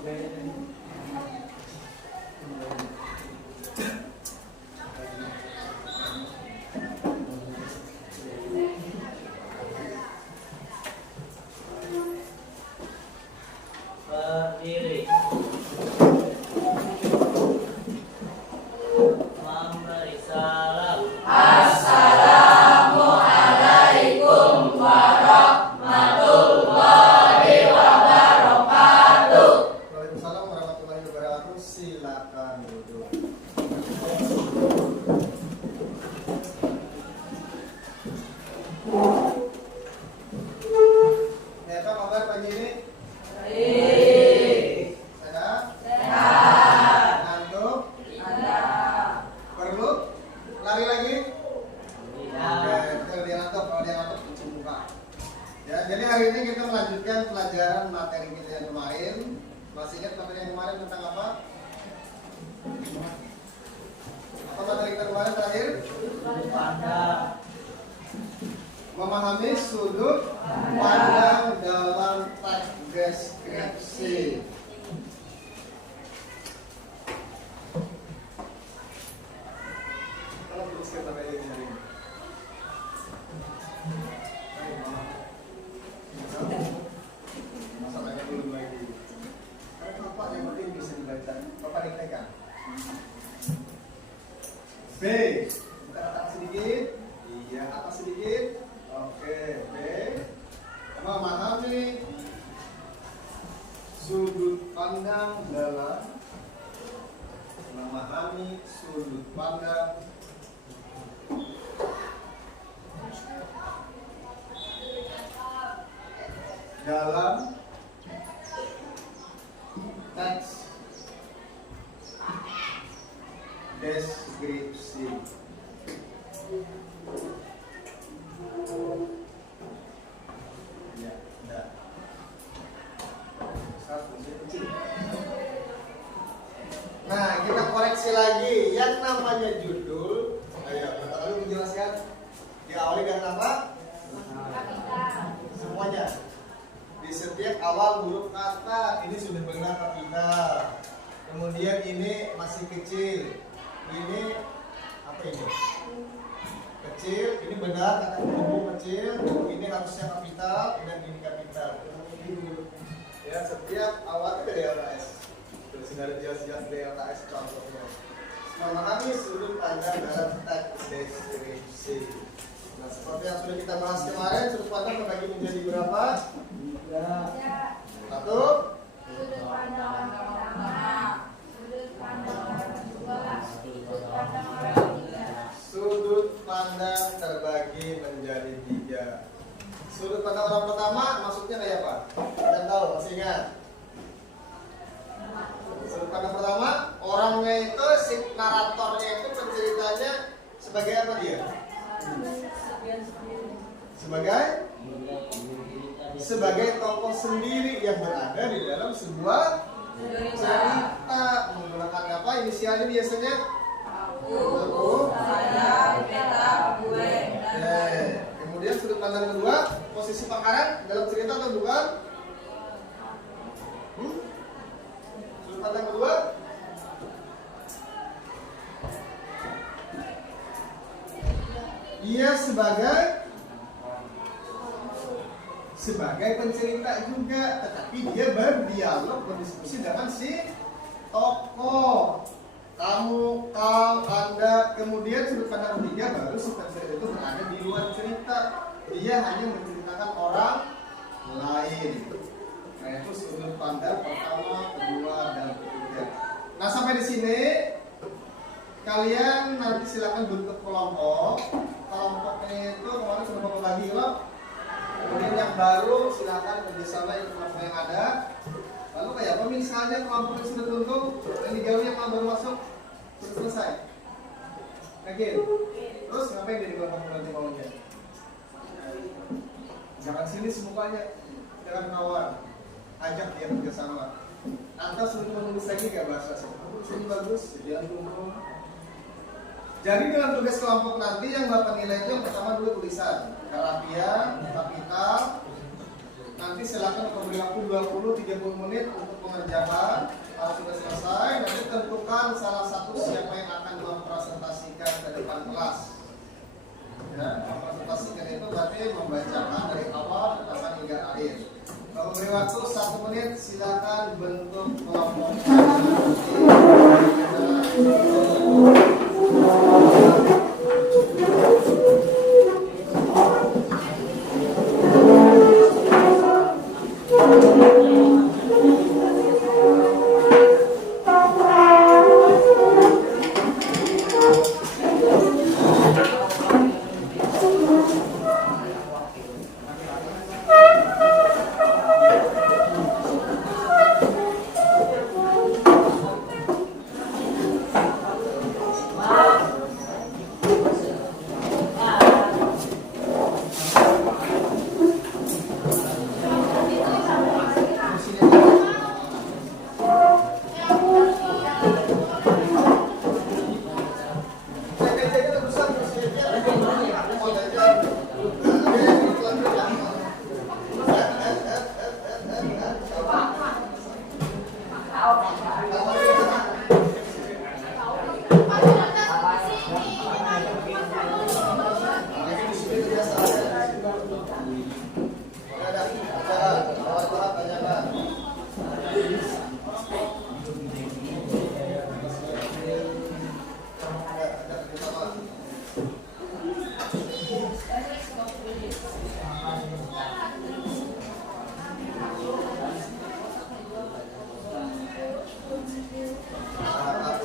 Berdiri. Memberi salam. Assalamualaikum warahmatullahi wabarakatuh. Waalaikumsalam warahmatullahi wabarakatuh. Silakan duduk. Ya, apa kabar pagi ini? Baik. Sehat? Sehat. Ngantuk? Ada. Perlu? Lari lagi? Ya. Oke, kalau dia ngantuk, cuci muka. Ya, jadi hari ini kita melanjutkan pelajaran materi kita yang kemarin. Masih ingat materi yang kemarin tentang apa? Apa materi kita kemarin terakhir? Pandang. Memahami sudut pandang dalam teks deskripsi. Kalau tuliskan sampai ini hari ini. Masa tanya dulu lagi. Karena Bapak yang penting bisa dibaca. Bapak diktekan. B. Buka atas sedikit. Iya, atas sedikit. Oke, B. Memahami sudut pandang dalam dalam teks deskripsi. Ya, udah. Nah, kita koreksi lagi. Yang namanya judul, ayo, Bapak lalu menjelaskan. Diawali dengan apa? Semuanya. Di setiap awal huruf kata ini sudah benar kapital. Kemudian ini masih kecil. Ini apa ini? Kecil. Ini benar kata huruf kecil. Ini harusnya kapital dan ini kapital. Ya, setiap awal itu DLKS. Terus ada jelas-jelas DLKS contohnya. Memahami sudut pandang dalam teks deskripsi. Nah, seperti yang sudah kita bahas kemarin, sudut pandang terbagi menjadi berapa? Satu. Sudut pandang orang pertama. Sudut pandang orang kedua. Sudut pandang orang ketiga. Sudut pandang terbagi menjadi 3. Sudut pandang orang pertama maksudnya kayak apa? Kalian tahu, masih ingat? Sudut pandang pertama, orangnya itu, si naratornya itu penceritanya sebagai apa dia? Sebagai tokoh sendiri yang berada di dalam sebuah cerita. Menggunakan apa? Inisialnya biasanya? Aku, saya, kita, gue, dan Kemudian sudut pandang kedua, posisi pangkalan dalam cerita atau bukan? Sudut pandang kedua, dia sebagai pencerita juga, tetapi dia berdialog, berdiskusi dengan si tokoh. Kamu, kau, anda. Kemudian sudut pandang ketiga baru si pencerita itu berada di luar cerita. Dia hanya menceritakan orang lain. Nah, itu sudut pandang pertama, kedua, dan ketiga. Nah, sampai di sini kalian nanti silakan bentuk kelompok. Kelompoknya itu kemarin sudah bapak bagi loh. Kemudian yang baru silakan kerjasama ikut kelompok yang ada. Lalu kayak apa misalnya kelompok yang sudah terbentuk, yang dijauhi yang baru masuk sudah selesai. Oke. Terus ngapain dia di kelompok nanti maunya? Jangan sini semukanya, jangan nawar. Ajak dia kerjasama. Atau suruh menulis lagi gak bahasa sini bagus, jangan kumpul. Jadi dalam tugas kelompok nanti yang bapak nilai itu yang pertama dulu tulisan, kerapian, kapital, Nanti silakan memberi waktu 20-30 menit untuk pengerjaan. Kalau sudah selesai, nanti tentukan salah satu siapa yang akan mempresentasikan ke depan kelas. Ya, mempresentasikan itu berarti membacakan dari awal ke depan hingga akhir. Kalau beri waktu 1 menit, silakan bentuk kelompok.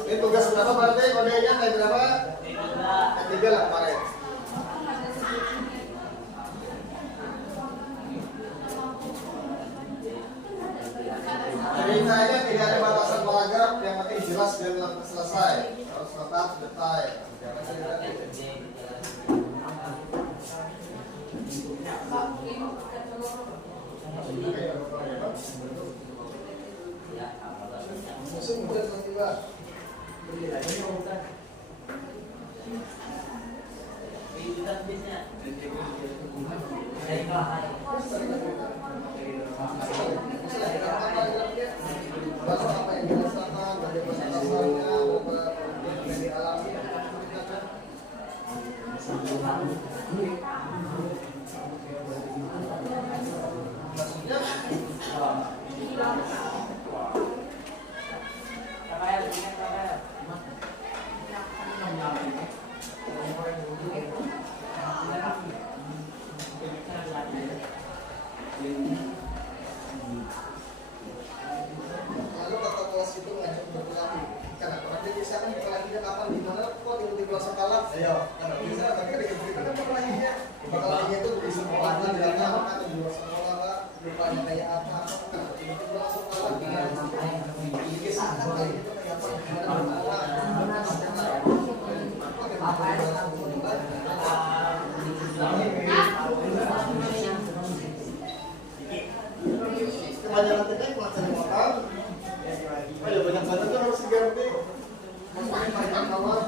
Ini tugas berapa berarti? Kodenya kayak berapa? 3 lah kemarin. Ceritanya tidak ada batasan paragraf, yang penting jelas dan selesai. Harus lengkap, detail. Jangan cerita. Musuh mudah tiba. Lalu kata kelas itu ngajak berkelahi. Karena orang dia bisa kan berkelahinya kapan di mana kok tiba-tiba sekolah. Ayo, karena bisa tapi kan dikit-dikit kan berkelahinya. Berkelahinya itu di sekolah di dalam atau di luar sekolah Pak. Rupanya kayak apa? Karena tiba-tiba langsung kalah dengan ini sangat kayak gitu kayak apa? Kebanyakan TK pelajaran lokal. Ayo banyak banget tuh harus diganti. Maksudnya banyak kawan.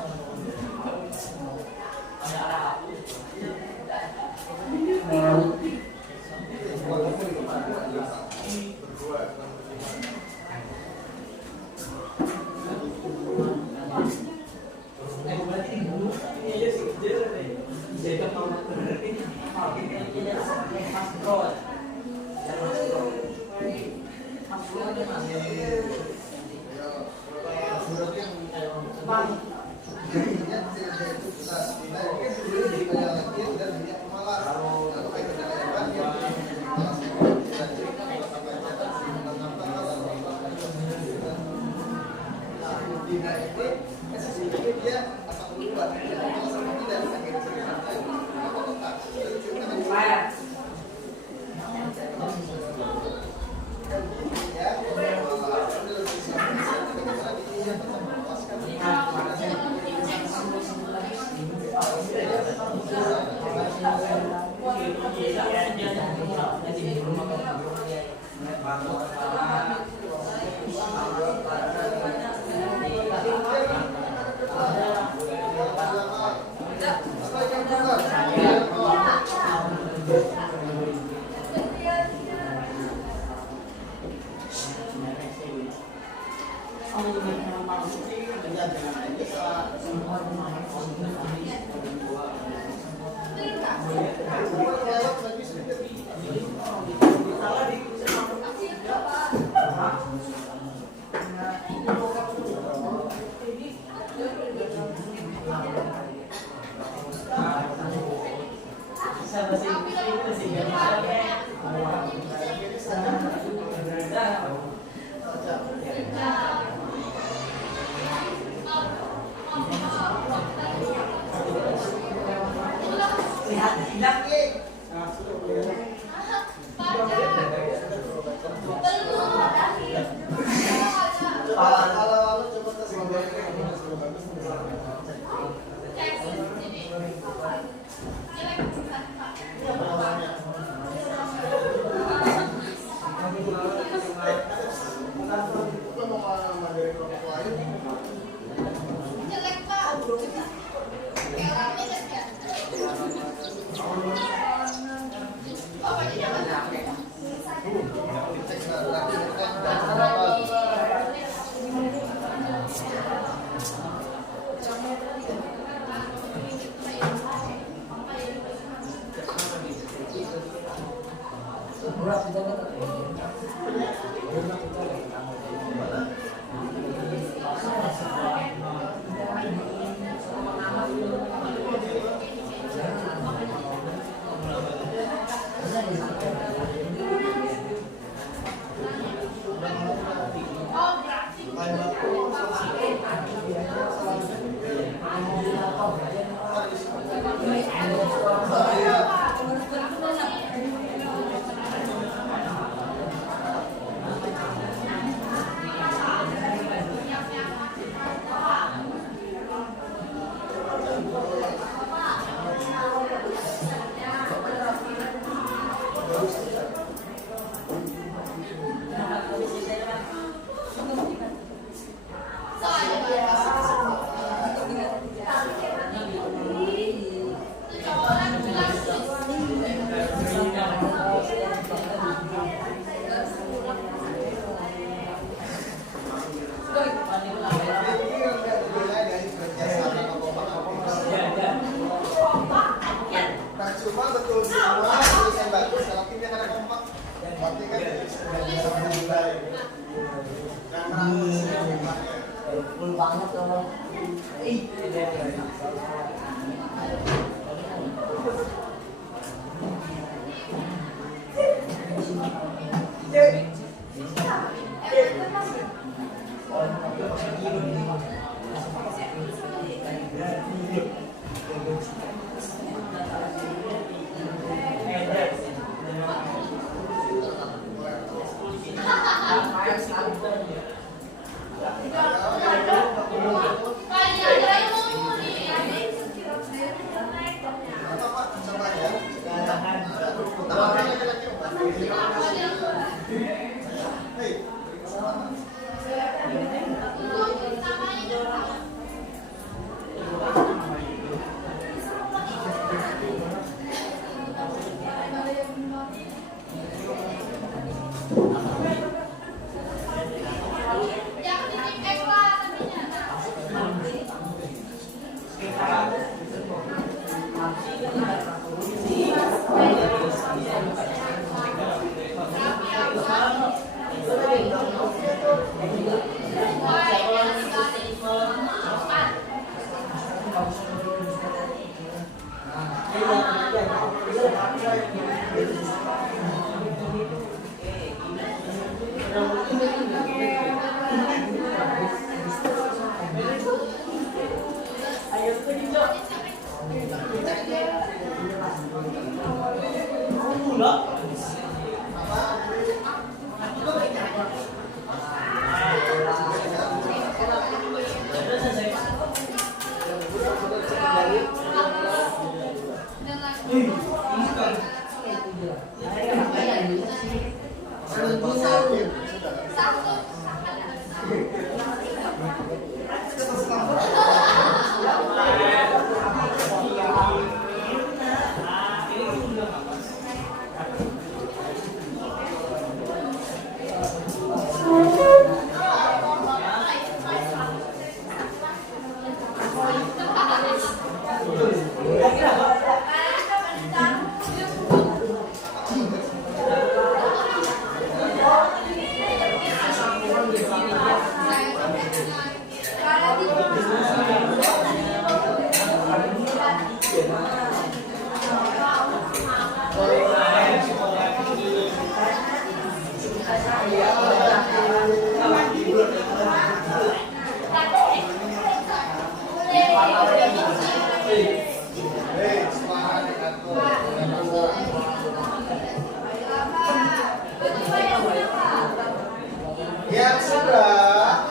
Yang sudah,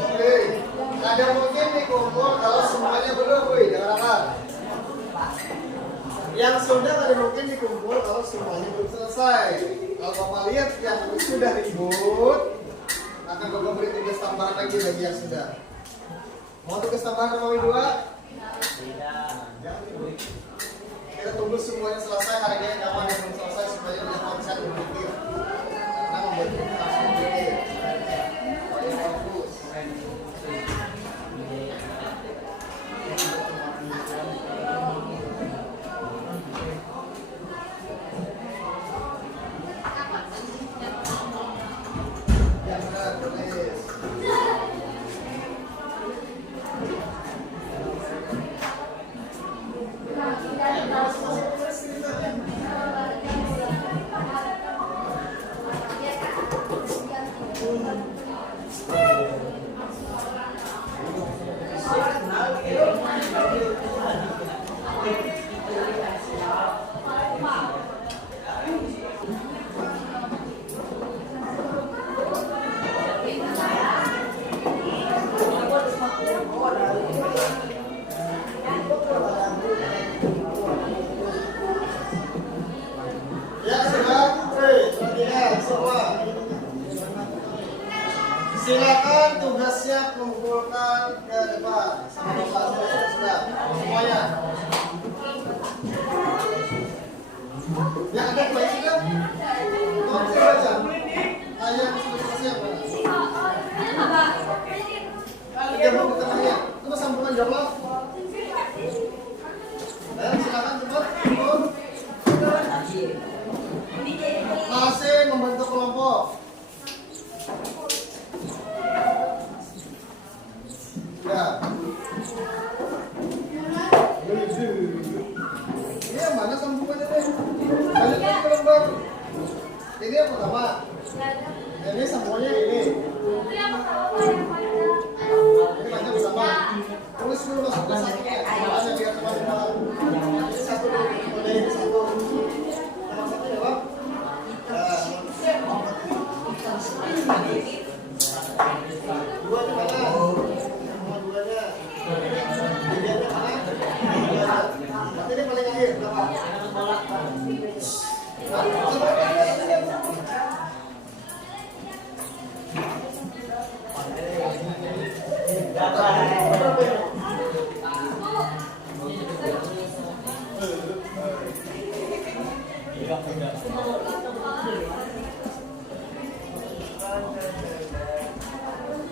oke. Ada mungkin dikumpul kalau semuanya belum, wih, jangan apa. Yang sudah ada mungkin dikumpul kalau semuanya belum selesai. Kalau Bapak lihat yang sudah ribut, akan Bapak beri tugas tambahan lagi bagi yang sudah. Mau tugas tambahan nomor 2? Tidak. Jangan dulu. Kita tunggu semuanya selesai, harganya kapan yang belum selesai supaya kita bisa berpikir. Karena membuat kita harus berpikir. Supaya fokus. Jangan tulis. Ya sudah, perhatikan semua. Silakan tugasnya kumpulkan ke depan sama Bapak. Sudah, semuanya. Yang ada baik sudah. Mau saya baca? Ayat sudah selesai apa? Ada mau di tengahnya. Itu sambungan jawab. Silakan cepat. Masih membentuk kelompok. Ya. Ini yang mana sambungannya deh? Banyak lagi kelompok. Ini yang pertama. Ini sambungannya ini. Ini banyak bersama. Tulis dulu masuk ke satu ya. Semuanya biar teman-teman. Ini satu dulu. Ini satu. Nomor satu ya Bang. Dua di mana? Nomor duanya. Tiga-nya mana? Ini paling akhir. Berapa?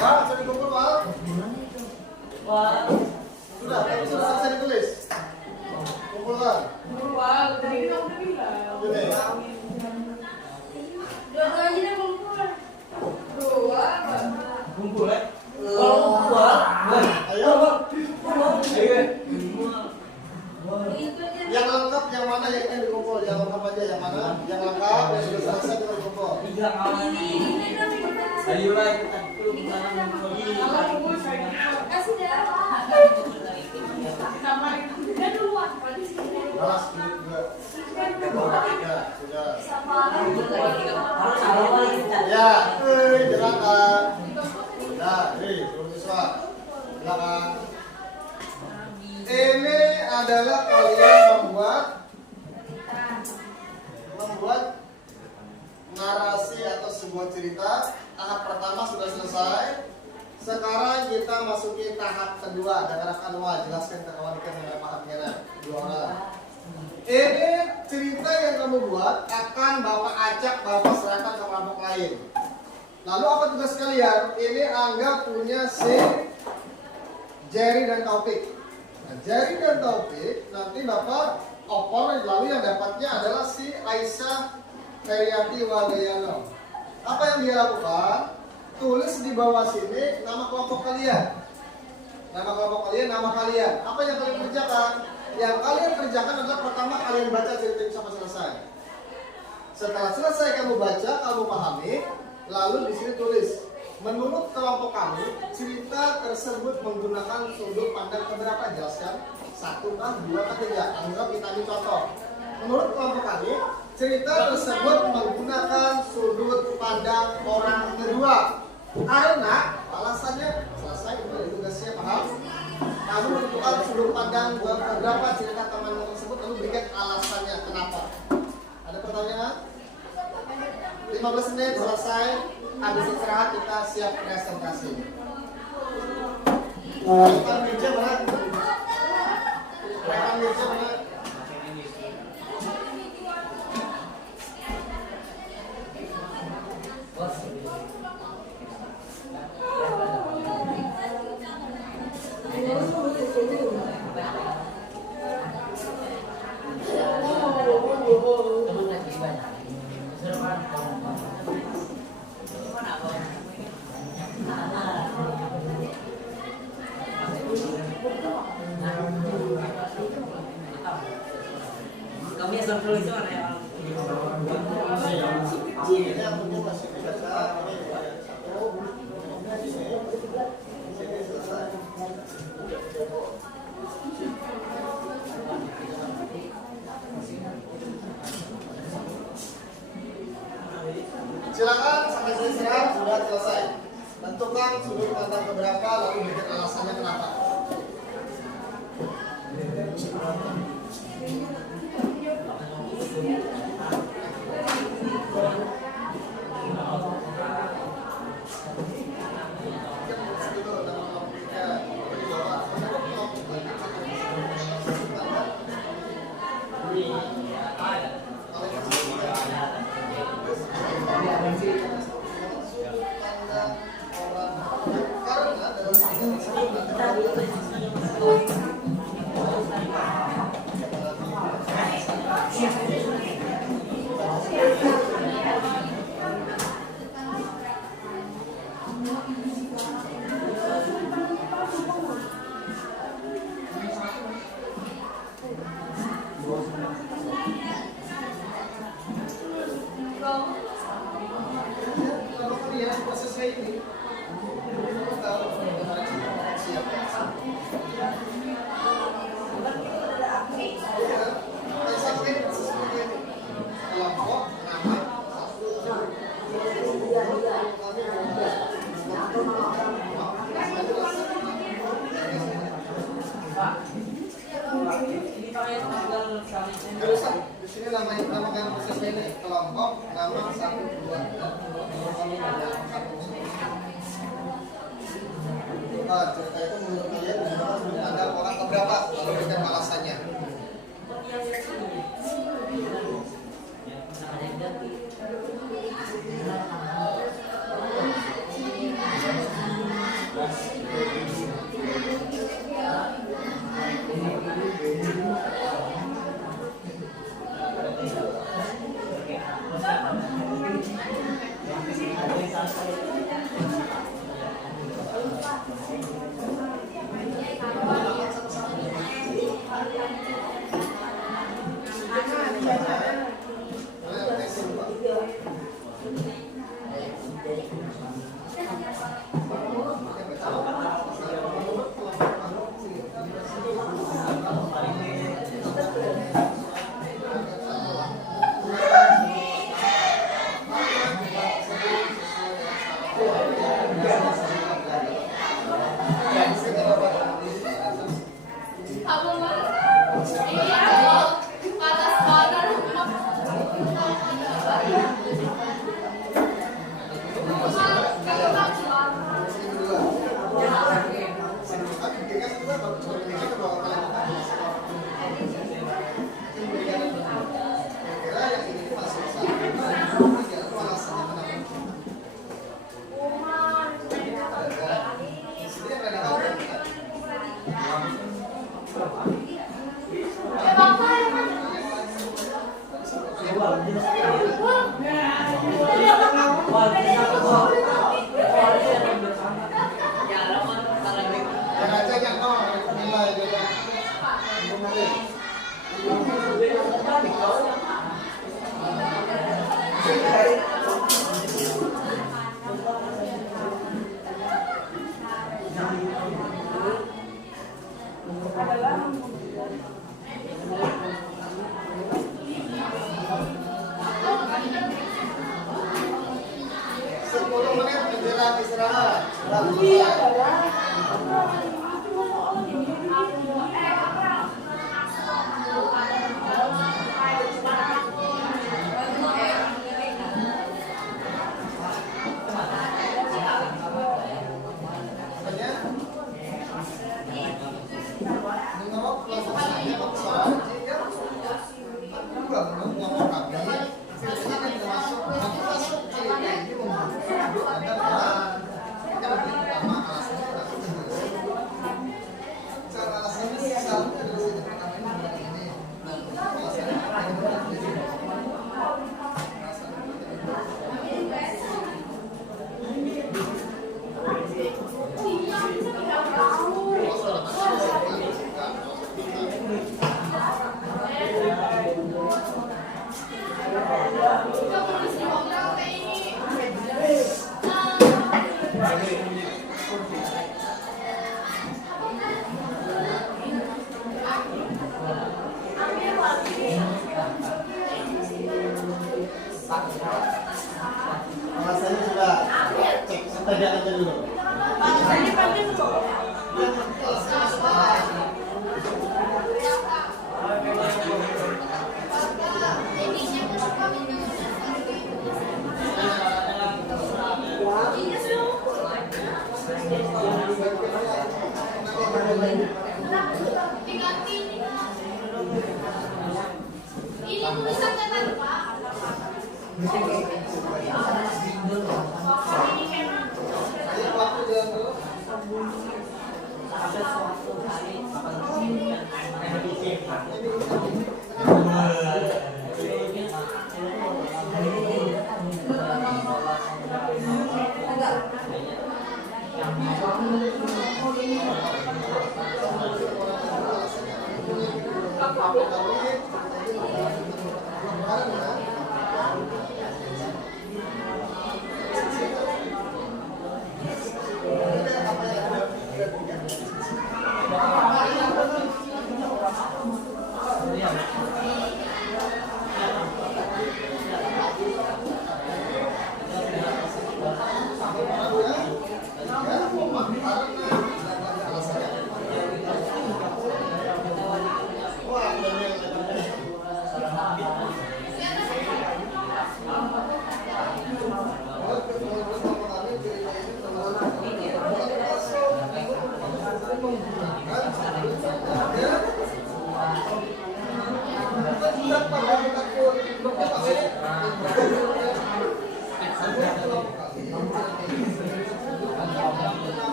Ya, sudah dikumpul Pak. Wah. Sudah selesai ditulis. Kumpulkan. Ini. Kumpul ya. Kalau kumpul. Ayo. Ayo. Yang lengkap yang mana yang ingin dikumpul? Yang lengkap aja yang mana? Yang lengkap yang sudah selesai kita dikumpul. Tiga kawan. Ayo lah kita dulu Malas duit juga. Ya, sudah. Ya, silakan. Nah, siswa. Silakan. Ini adalah kalian membuat narasi atau sebuah cerita. Tahap pertama sudah selesai. Sekarang kita masuki tahap kedua. Rekan-rekan jelaskan ke kawan ikan yang pahamnya. Dua orang. Ini cerita yang kamu buat akan Bapak acak, Bapak serahkan ke kelompok lain. Lalu apa tugas kalian? Ini anggap punya si Jerry dan Taufik. Nah, Jerry dan Taufik nanti Bapak opor, lalu yang dapatnya adalah si Aisyah Feryati Wadayano. Apa yang dia lakukan? Tulis di bawah sini nama kelompok kalian. Nama kelompok kalian, nama kalian. Apa yang kalian kerjakan? Yang kalian kerjakan adalah pertama kalian baca cerita itu sampai selesai. Setelah selesai kamu baca, kamu pahami, lalu di sini tulis. Menurut kelompok kami, cerita tersebut menggunakan sudut pandang keberapa? Jelaskan. 1 kah, 2 kah, 3? Anggap kita ambil contoh. Menurut kelompok kami, cerita tersebut menggunakan sudut pandang orang kedua. Karena alasannya selesai, dari tugasnya paham. Kamu menentukan sudut pandang beberapa cerita teman tersebut, lalu berikan alasannya kenapa. Ada pertanyaan? 15 menit selesai. Habis istirahat kita siap presentasi. Rekan meja mana? Rekan meja mana? Kami asal tulis itu ada yang Ini aku masih biasa. Sini selesai. Silakan sampai selesai sudah selesai. Tentukan sudut pandang keberapa lalu berikan alasannya kenapa. Di sini namakan proses ini kelompok nama 1, 2, dan cerita itu menurut kalian ada orang keberapa kalau berikan alasannya. Alasannya sudah cek sepeda aja dulu. Ini tulisannya tadi Pak. Waktu jalan dulu.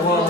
Wow,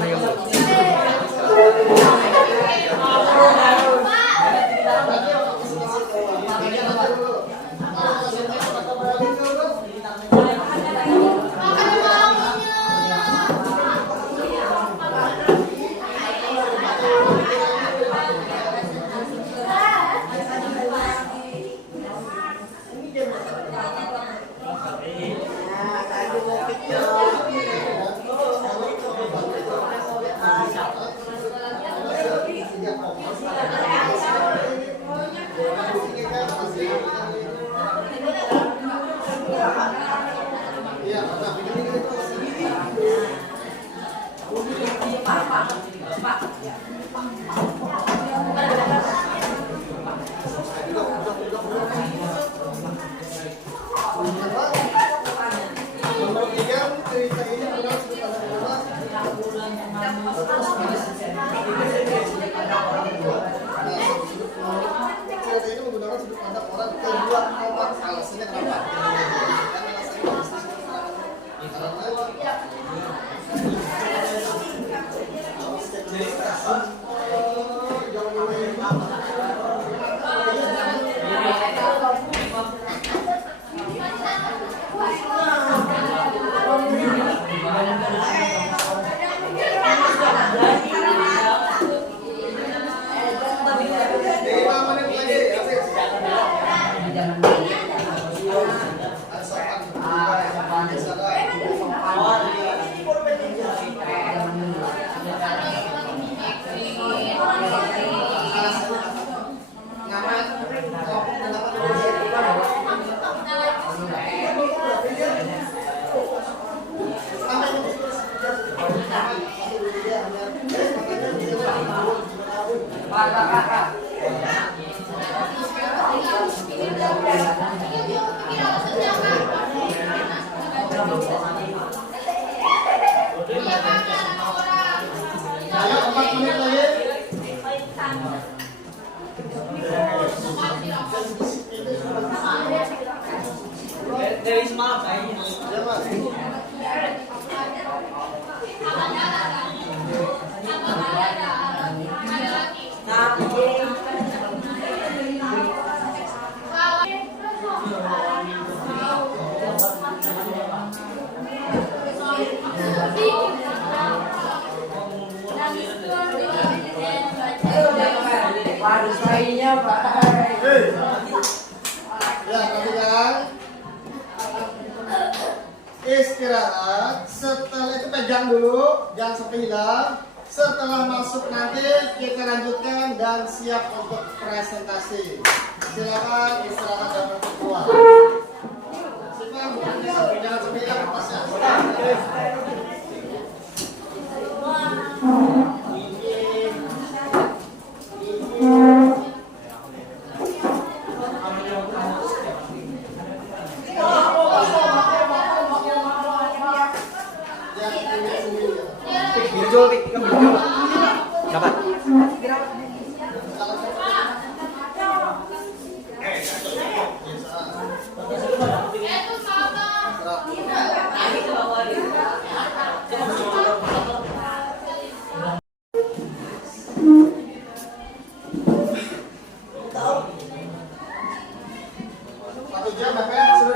Ayo 4 menit lagi. Dari semalam kayaknya. Ya, Mas. Waduh, sayanya Pak. Ya, perhatikan. Istirahat. Setelah itu pegang dulu, jangan sampai hilang. Setelah masuk nanti kita lanjutkan dan siap untuk presentasi. Silakan istirahat dan berkuat. Silakan jangan sampai hilang kertasnya. Dapat. Satu jam, Bapak,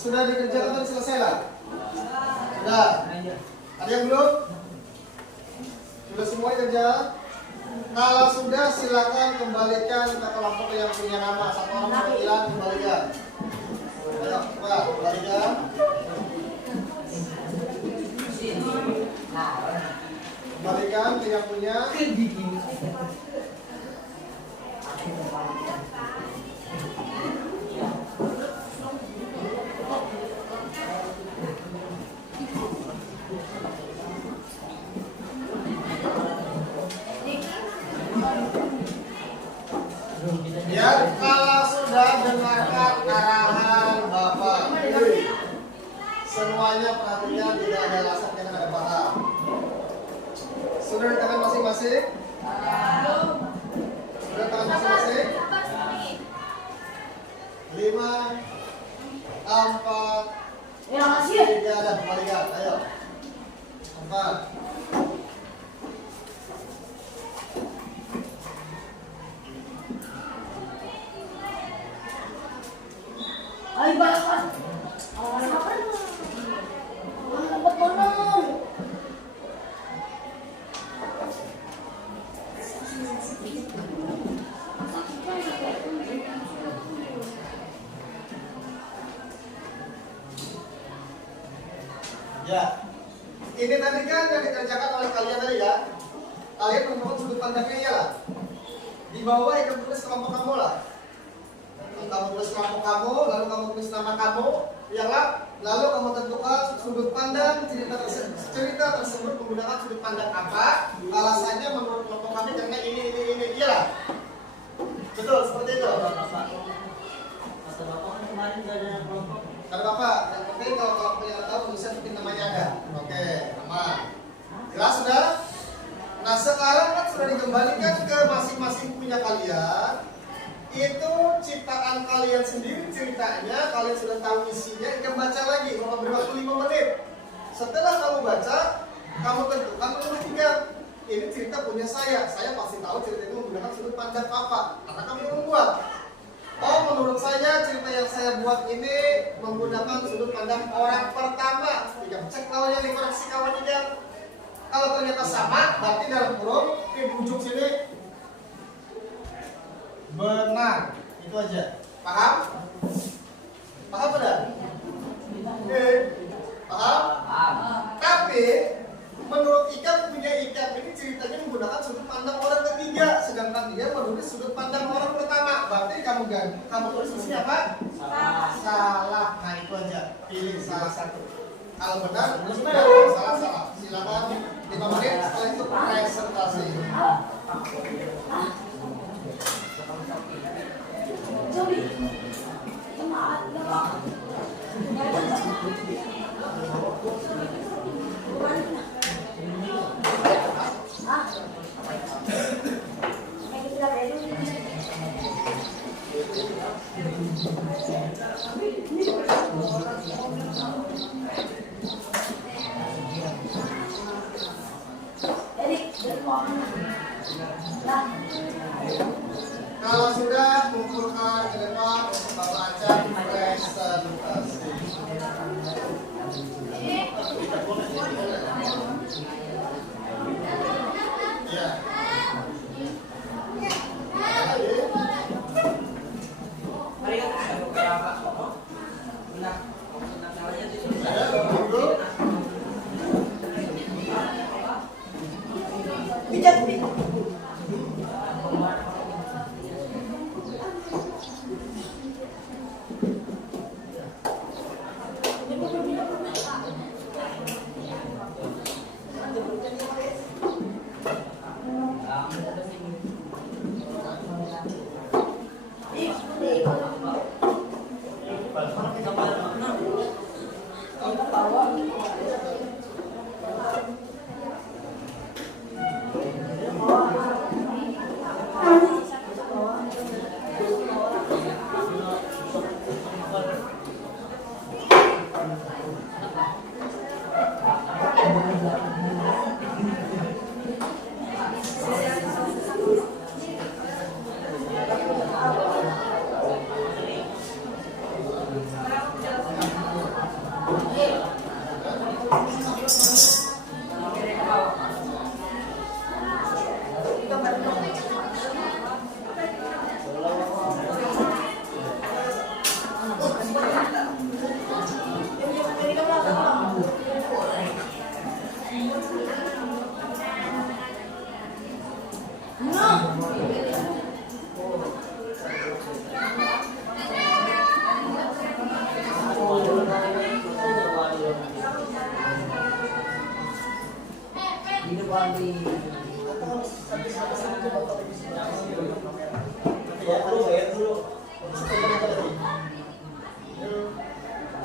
sudah dikerjakan tadi selesai lah. Sudah. Ada yang belum? Sudah semua kerja? Kalau sudah silakan kembalikan ke kelompok yang punya nama. Satu orang perwakilan kembalikan. Ayo, coba kembalikan. Kembalikan ke yang punya. Ya, kalau sudah dengarkan arahan Bapak, semuanya perhatikan, tidak ada alasan yang ada paham. Sudah di tangan masing-masing? Sudah di tangan masing-masing? 5, 4, 3, dan kembalikan. Ayo. 4. Ay, bakit? Dapat bolong. Ya, ini tadi kan yang dikerjakan oleh kalian tadi ya. Kalian menemukan sudut pandangnya ya lah. Di bawah yang tulis kelompok kamu lah. Kamu tulis kelompok kamu, lalu kamu tulis nama kamu, ya lah. Lalu kamu tentukan sudut pandang cerita tersebut menggunakan sudut pandang apa? Alasannya menurut kelompok kami karena ini, iya lah. Betul seperti itu. Kata Bapak kan kemarin nggak ada kelompok. Kata Bapak, yang penting kalau kelompok yang tahu bisa bikin namanya ada. Oke, nama. Jelas sudah? Nah sekarang kan sudah dikembalikan ke masing-masing punya kalian. Itu ciptaan kalian sendiri ceritanya, kalian sudah tahu isinya, ikan baca lagi, kalau beri waktu 5 menit. Setelah kamu baca, kamu tentukan menurut tiga. Ini cerita punya saya pasti tahu cerita ini menggunakan sudut pandang apa, karena kami yang membuat. Oh, menurut saya cerita yang saya buat ini menggunakan sudut pandang orang pertama. Tiga, cek lawannya di koreksi kawan tiga. Kalau ternyata sama, berarti dalam kurung di ujung sini benar. Itu aja. Paham? Paham tidak? Paham? Tapi menurut Ikam punya Ikam ini ceritanya menggunakan sudut pandang orang ketiga, sedangkan dia menulis sudut pandang orang pertama. Berarti kamu tulis di sini apa? Salah. Nah itu aja. Pilih salah satu. Kalau benar, salah. Silakan 5 menit setelah itu presentasi. Kalau sudah kumpulkan ke depan untuk Bapak Acak presentasi. Ya.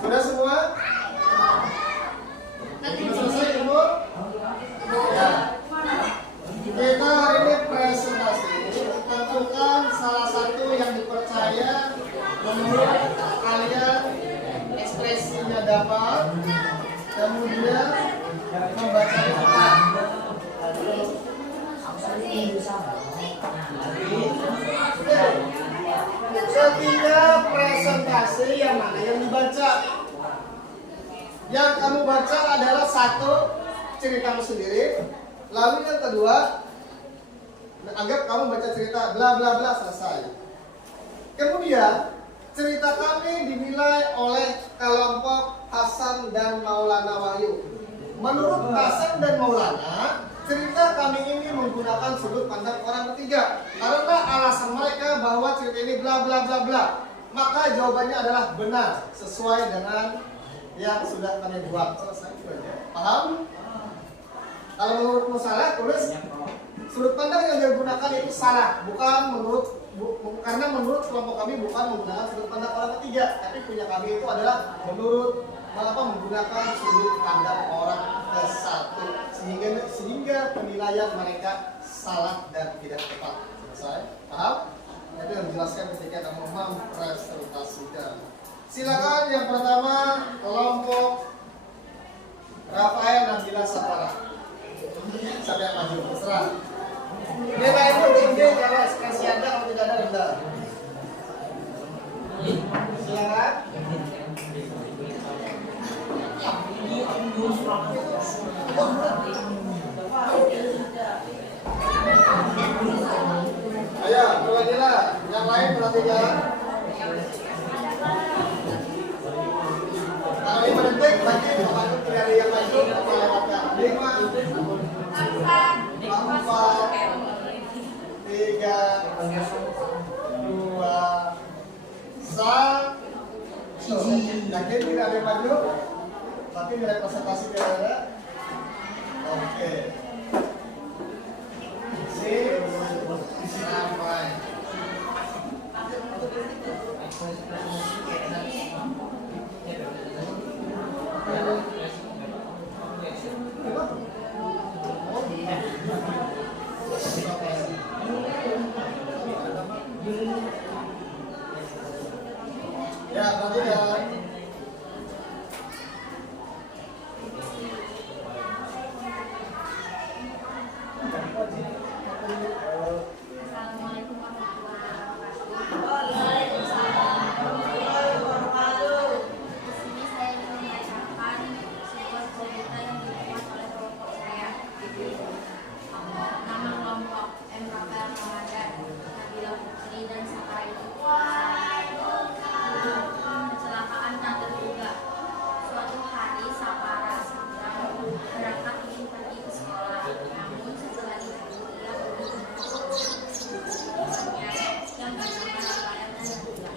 Sudah semua? Selesai umur? Ya. Kita hari ini presentasi. Tentukan salah satu yang dipercaya menurut kalian ekspresinya dapat, kemudian membacanya tepat. Setiap presentasi yang mana yang dibaca? Yang kamu baca adalah satu ceritamu sendiri, lalu yang kedua anggap kamu baca cerita bla bla bla selesai. Kemudian cerita kami dinilai oleh kelompok Hasan dan Maulana Wahyu. Menurut Hasan dan Maulana, cerita kami ini menggunakan sudut pandang orang ketiga karena alasan mereka bahwa cerita ini bla bla bla bla. Maka jawabannya adalah benar sesuai dengan yang sudah kami buat. Selesai. Paham? Kalau menurutmu salah, tulis sudut pandang yang digunakan itu salah, bukan karena menurut kelompok kami bukan menggunakan sudut pandang orang ketiga, tapi punya kami itu adalah menggunakan sudut pandang orang ke satu, sehingga penilaian mereka salah dan tidak tepat. Selesai? Paham? Itu yang dijelaskan ketika kamu mempresentasikan. Silakan yang pertama kelompok Ayo, mulailah. Yang lain perhatikan. Kalau 5 detik, lagi kalau dari yang masuk melewatkan 5, 4, 3, 2, 1. Yakin tidak ada yang maju? Tapi nilai presentasi tidak ada. Oke. Sip. Sampai. Ya, berarti ya. Assalamualaikum warahmatullahi wabarakatuh. Di sini saya ingin membacakan sebuah cerita yang dibuat oleh kelompok saya. Nama kelompok M. Rafael Ramadan, Nabila Putri dan Sakara itu. Kecelakaan tak terduga. Suatu hari Sakara sedang berangkat ingin pergi ke sekolah. Namun setelah itu ia yang bernama Rafael dan Nabila.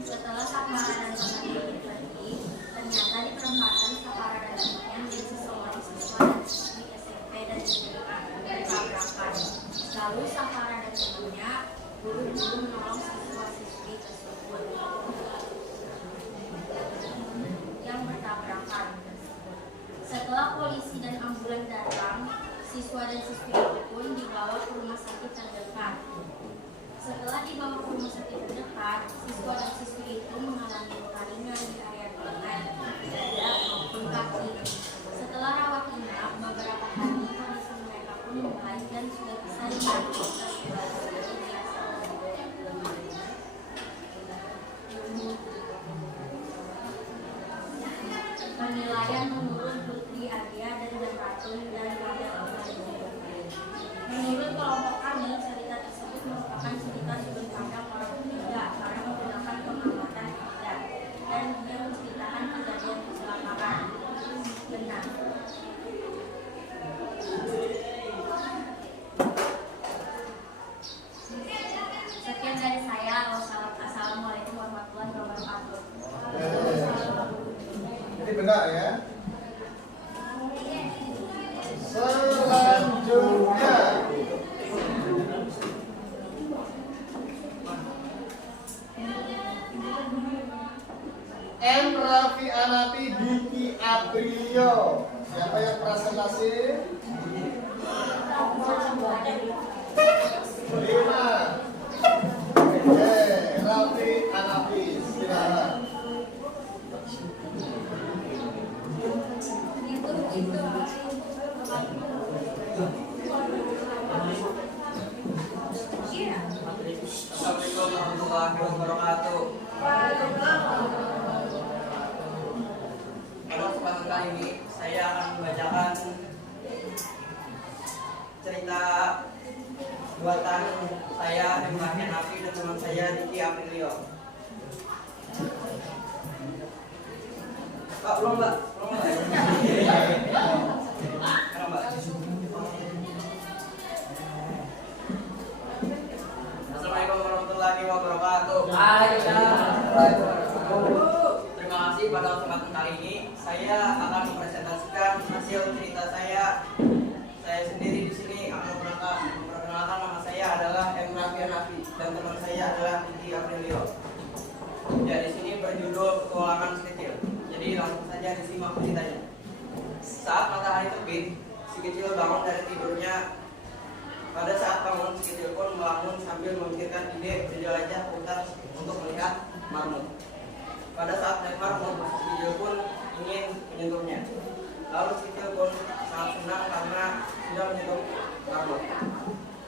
Setelah Sakara dan temannya pergi, ternyata di perempatan Sakara dan temannya melihat seseorang siswa dan siswi SMP dan SMA bertabrakan. Lalu Sakara dan temannya buru-buru menolong siswa-siswi tersebut yang bertabrakan. Setelah polisi dan ambulan datang, siswa dan siswi itu pun dibawa ke rumah sakit terdekat. Setelah dibawa ke rumah sakit terdekat, siswa dan siswi itu mengalami luka ringan di area tangan, dada maupun kaki. Setelah rawat inap beberapa hari, kondisi mereka pun membaik dan sudah bisa dilakukan seperti biasa. Penilaian menurut Putri Adia dan Ratun dan Model Australia. Menurut kelompok kami, cerita tersebut merupakan cerita sudut pandang orang ketiga karena menggunakan pengamatan tidak, dan dia menceritakan kejadian kecelakaan. Benar. Sekian dari saya. Assalamualaikum warahmatullahi wabarakatuh. Jadi benar ya. Selanjutnya M. Raffi Anapi Diki Aprilio. Siapa yang presentasi? 5. Raffi Anapi, silakan. Assalamualaikum warahmatullahi wabarakatuh. Pada kesempatan kali ini saya akan membacakan cerita buatan saya Mbak Nafi dan teman saya Diki Aprilio. Pak, belum Mbak. Assalamualaikum warahmatullahi wabarakatuh. Terima kasih pada kesempatan kali ini saya akan mempresentasikan hasil cerita saya. Saya sendiri di sini akan memperkenalkan nama saya adalah M. Raffi Anafi dan teman saya adalah Diki Aprilio. Ya, di sini berjudul Petualangan Si Kecil. Jadi langsung saja disimak ceritanya. Saat matahari terbit, si kecil bangun dari tidurnya. Pada saat bangun, si kecil pun melamun sambil memikirkan ide berjelajah hutan untuk melihat marmut. Pada saat melihat marmut, si kecil pun ingin menyentuhnya. Lalu si kecil pun sangat senang karena sudah menyentuh marmut.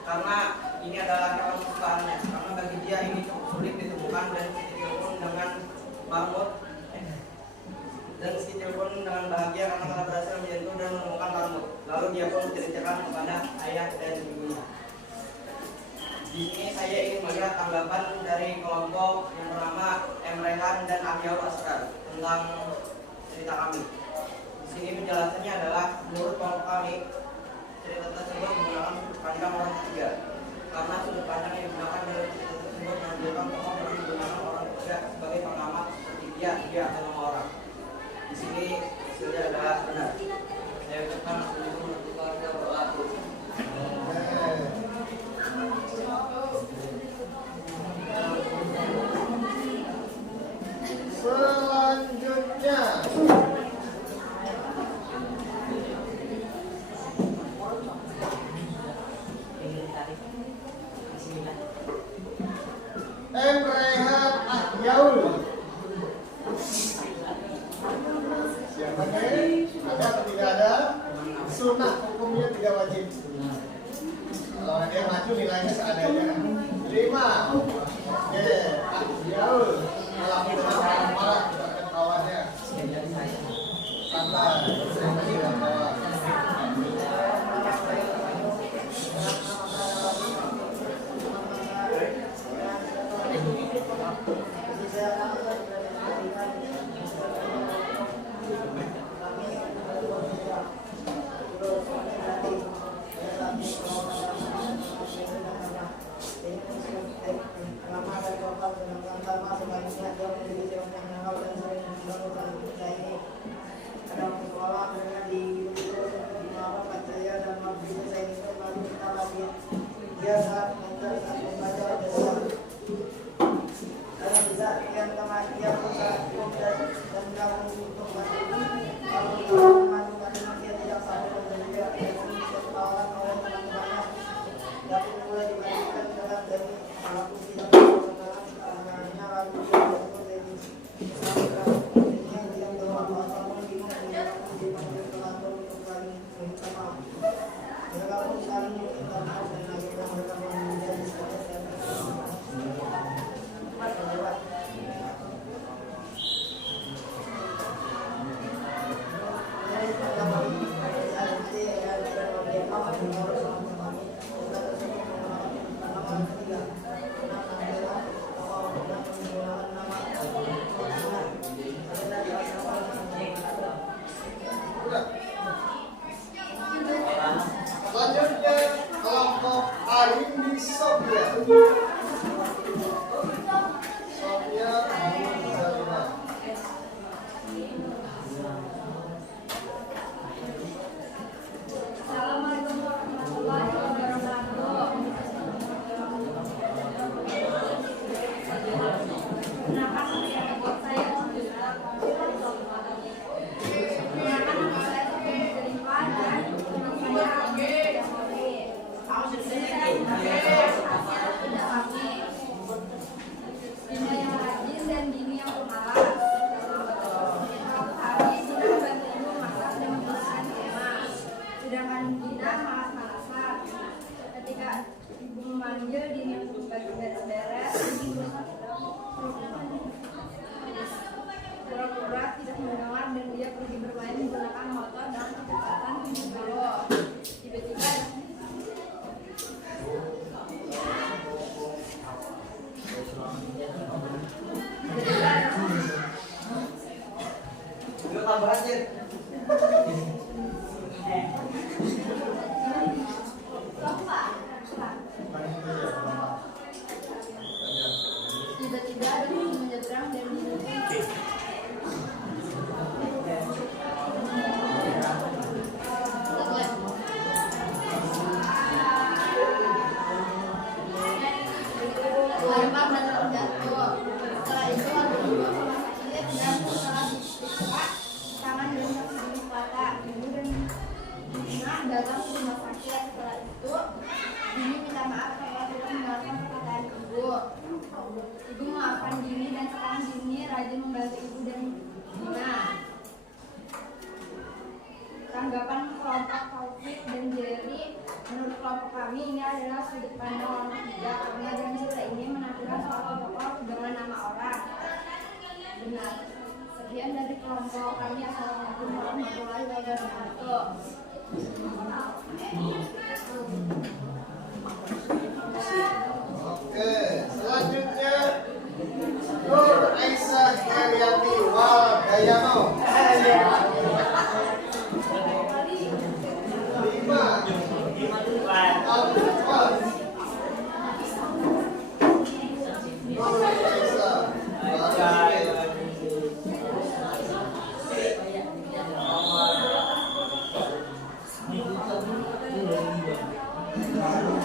Karena ini adalah hewan kesukaannya. Karena bagi dia ini cukup sulit ditemukan dan si kecil pun dengan marmut Dan si kecil pun dengan bahagia karena telah berhasil menyentuh dan menemukan rambut. Lalu dia pun menceritakan kepada ayah dan ibunya. Di sini saya ingin melihat tanggapan dari kelompok yang bernama M. Rehan dan Ahyaul Asrar tentang cerita kami. Di sini penjelasannya adalah menurut kelompok kami, cerita tersebut menggunakan sudut pandang orang ketiga. Karena sudut pandang yang digunakan dalam cerita tersebut menunjukkan tokoh yang menggunakan orang ketiga sebagai pengamat seperti dia atau nama orang. Di sini hasilnya adalah benar. Saya ucapkan assalamualaikum warahmatullahi wabarakatuh. Selanjutnya M. Rehan Ahyaul. Siapa nih? Ada atau tidak ada? Sunnah, hukumnya tidak wajib. Kalau ada yang maju nilainya seadanya. 5. Oke, Ahyaul. Kalau dengan marah-marah tidak ada kawannya. Santai, tidak kawan. Selanjutnya kelompok Arimbi Sofia. Sofia Arimbi Zalina. Assalamualaikum warahmatullahi wabarakatuh. Kenapa saya buat saya ketika ibu memanggil Dini untuk bagi beres-beres, pura-pura tidak mendengar dan dia pergi bermain menggunakan motor dan kecepatan 70 kilo. Tiba-tiba tiba-tiba ada yang menyeberang dan lempar dan terjatuh. Setelah itu aku dibawa ke rumah sakit dan setelah diperiksa tangan dan kaki patah. Ibu dan Dina datang ke rumah sakit. Setelah itu Dini minta maaf karena tidak mendengarkan perkataan ibu. Ibu memaafkan Dini dan sekarang Dini rajin membantu ibu dan Dina. Tanggapan kelompok Taufik dan Jerry, menurut kelompok kami ini adalah sudut pandang orang ketiga karena dalam cerita ini menampilkan tokoh-tokoh dengan nama orang. Benar. Sekian dari kelompok kami. Assalamualaikum warahmatullahi wabarakatuh. Oke, selanjutnya Nur Aisyah Heriati Waldayano.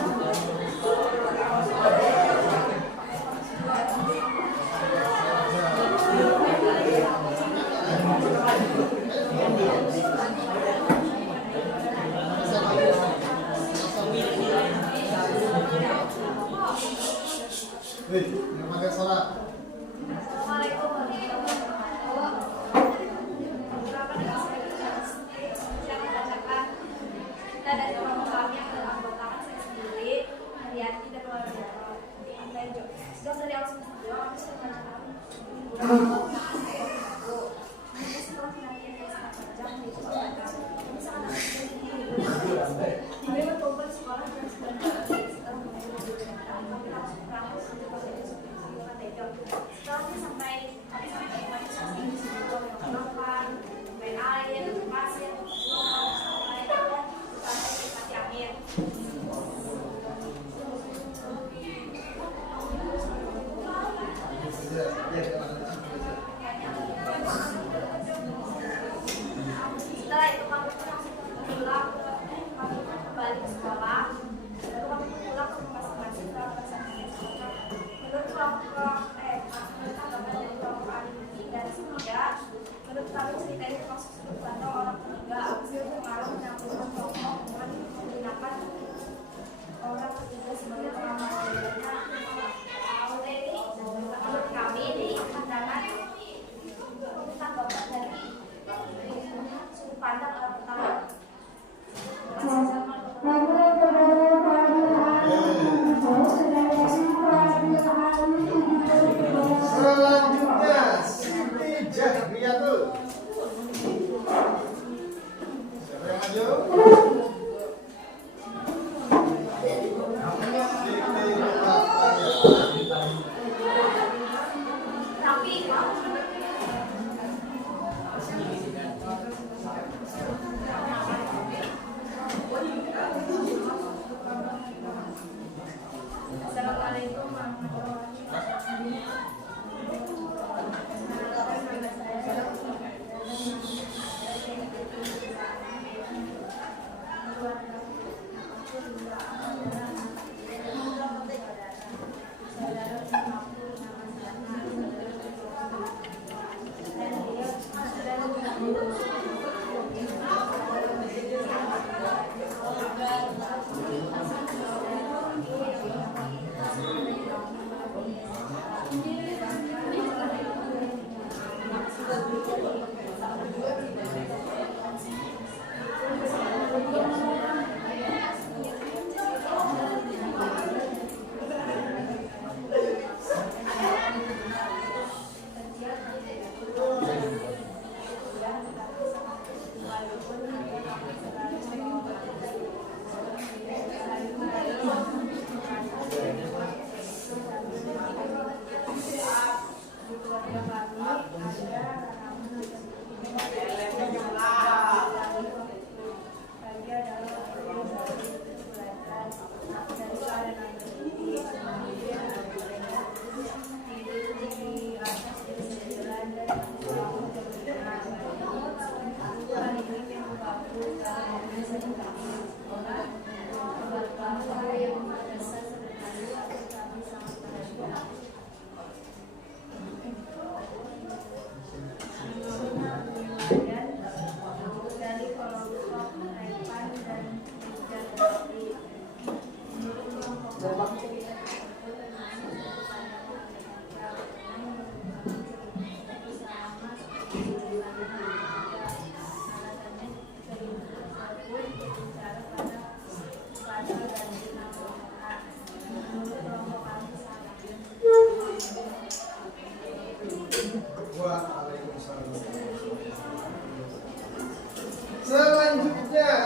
ada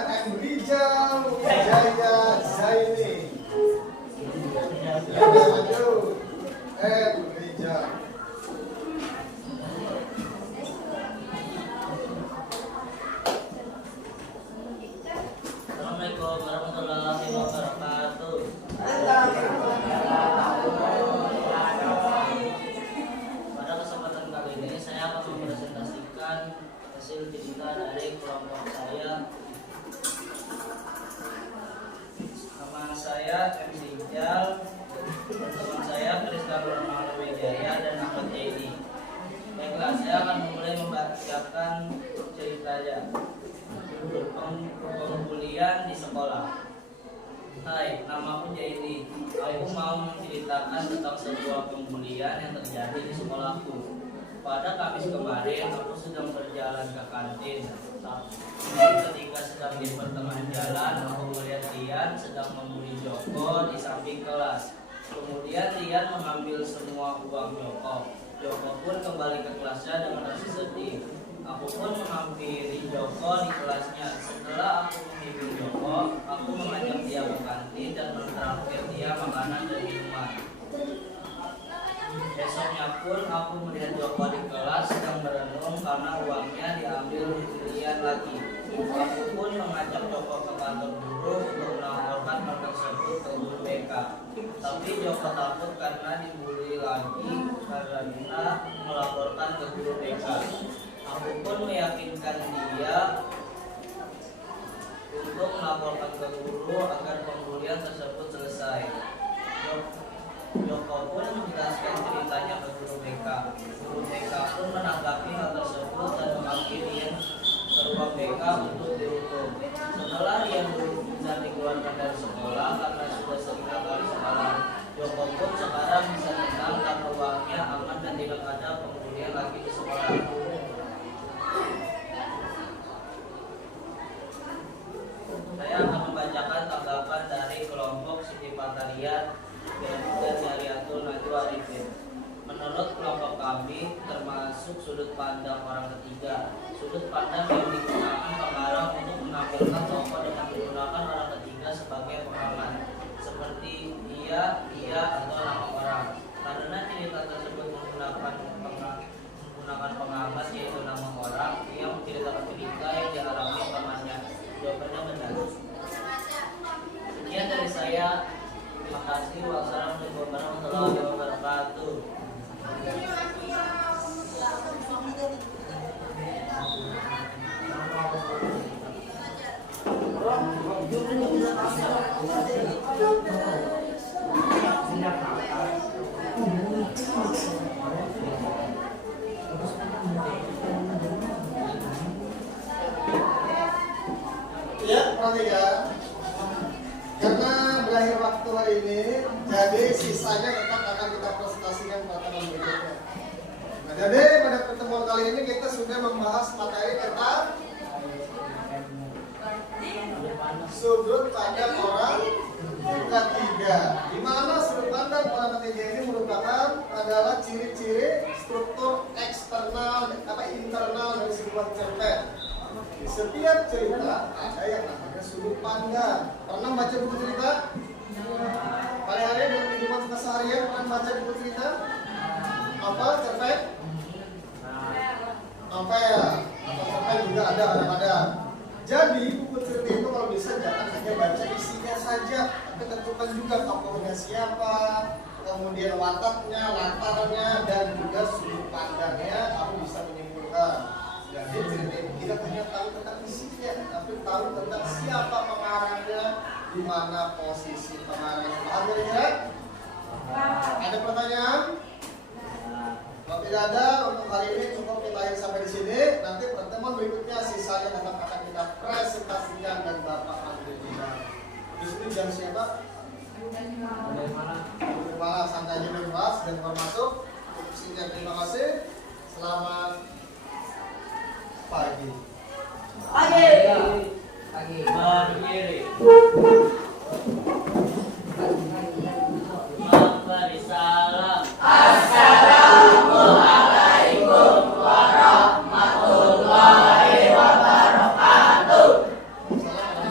M. Rijal Wijaya Zaini. Silakan maju. M. Rijal. Assalamualaikum warahmatullahi wabarakatuh. Pada kesempatan kali ini saya akan mempresentasikan hasil cerita dari kelompok saya. Nama saya M. Rijal, teman saya Krista Nurul Wijaya dan Ahmad Edi. Baiklah, saya akan mulai membacakan ceritanya. Pembulian di sekolah. Hai, namaku Jaini. Aku mau menceritakan tentang sebuah pembulian yang terjadi di sekolahku. Pada Kamis kemarin, aku sedang berjalan ke kantin. Ketika sedang di pertengahan jalan, aku melihat Rian sedang membuli Joko di samping kelas. Kemudian Rian mengambil semua uang Joko. Joko pun kembali ke kelasnya dengan rasa sedih. Aku pun menghampiri Joko di kelasnya. Setelah aku menghampiri Joko, aku mengajak dia ke kantin dan mentraktir dia makanan dan minuman. Besoknya pun aku melihat Joko di kelas sedang merenung karena uangnya diambil Rian lagi. Aku pun mengajak Joko ke kantor guru untuk melaporkan hal tersebut ke guru BK. Tapi Joko takut karena dibully lagi karena melaporkan ke guru BK. Aku pun meyakinkan dia untuk melaporkan ke guru agar pembulian tersebut selesai. Joko pun menjelaskan ceritanya ke guru BK. Guru BK pun menanggapi hal tersebut dan memanggil dia ke ruang BK untuk dihukum. Setelah dia dan dikeluarkan dari sekolah karena sudah sering kali sekolah, Joko pun sekarang bisa tenang karena uangnya aman dan tidak ada pembulian lagi di sekolah. Saya akan membacakan tanggapan dari kelompok Siti Fatariat dan Jariatul Najwa Arifin. Menurut kelompok kami, termasuk sudut pandang orang ketiga. Sudut pandang yang digunakan pengarang untuk menampilkan tokoh dengan menggunakan orang ketiga sebagai pengaman, seperti dia, atau nama orang. Karena cerita tersebut menggunakan pengamat yaitu nama orang, dia menceritakan cerita yang dialami temannya. Jawabannya benar. Sekian dari saya. Terima kasih. Wassalamualaikum warahmatullahi wabarakatuh. Ya, perhatikan. Karena berakhir waktu hari ini, jadi sisanya tetap akan kita presentasikan pada pertemuan berikutnya. Nah, jadi pada pertemuan kali ini kita sudah membahas materi tentang sudut pandang orang ketiga. Di mana sudut pandang orang ketiga ini merupakan adalah ciri-ciri struktur eksternal atau internal dari sebuah cerpen. Di setiap cerita ada yang namanya sudut pandang. Pernah baca buku cerita? Hari-hari dalam kehidupan keseharian pernah baca buku cerita? Apa cerpen? Novel atau cerpen juga ada kadang-kadang. Jadi buku cerita itu kalau bisa jangan hanya baca isinya saja, tapi tentukan juga tokohnya siapa, kemudian wataknya, latarnya, dan juga sudut pandangnya. Aku bisa menyimpulkan. Jadi cerita itu tidak hanya tahu tentang isinya, tapi tahu tentang siapa pengarangnya, di mana posisi pengarangnya. Paham kira-kira? Ada pertanyaan? Kalau tidak ada, untuk hari ini cukup kita akhiri sampai di sini. Nanti pertemuan berikutnya sisanya tetap akan kita presentasikan dan Bapak Andri Dinar. Di sini jam siapa? Bagaimana? Santai aja bebas dan keluar masuk. Sekian, terima kasih. Selamat pagi. Berdiri. Memberi salam. Assalamualaikum warahmatullahi wabarakatuh. Assalamualaikum.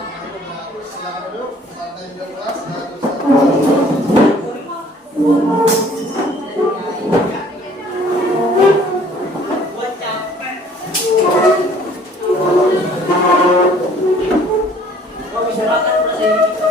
serahkan proses